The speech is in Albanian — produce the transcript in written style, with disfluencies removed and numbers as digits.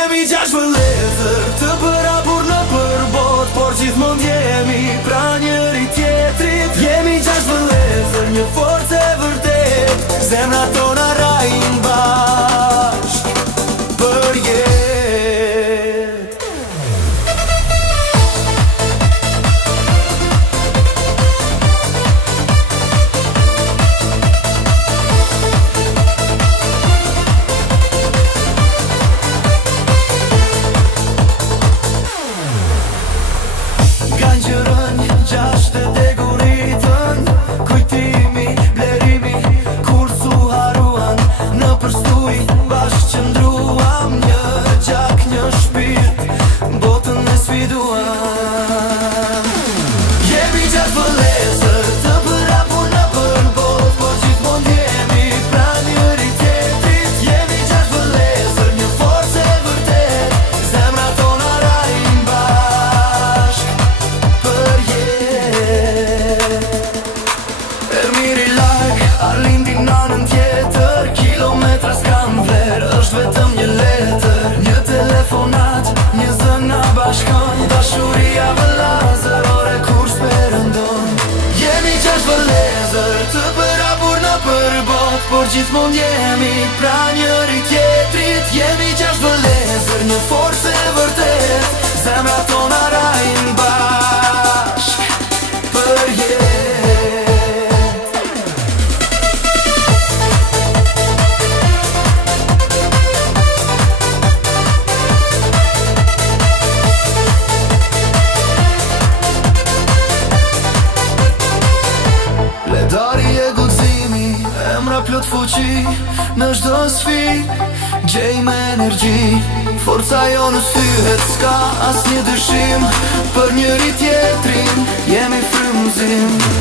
Jemi gjashtë vëllezër, të bërapur në përbot, por gjithmonë jemi pra njëri tjetrit. Jemi gjashtë vëllezër, një forcë e vërtet, zemrat tona rajnë bashk për jetë. Gangjërën, gjashtë e deguritën, kujtimi, blerimi, kur su haruan, në përstuj bashkë qëndruam, një gjak, një shpirt, botën e sfiduam. Jemi gjashtë vëllezër, të bërapur në përbot, por gjithmonë jemi pra njëri tjetrit. Jemi gjashtë vëllezër, një forcë e vërtet, zemrat tona rajnë bashk për jetë. Ermiri larg, Arlindi nanën tjetër, kilometra s'kam vler, është vetëm një letër, një telefonat, një zëna bashkon, dashuria vëllazër, ore kur s'perëndon. Jemi gjashtë vëllezër, të bërapur në përbot, por gjithmonë jemi pra njëri tjetrit. Jemi gjashtë vëllezër, një forcë e vërtet, zemrat tona rajnë bashk për jetë. Ledari e guximi, emra plot fuqi, në çdo sfidë gjejmë energji. Forca jonë syhet, s'ka asnjë dyshim, për njëri tjetrin jemi frymëzim.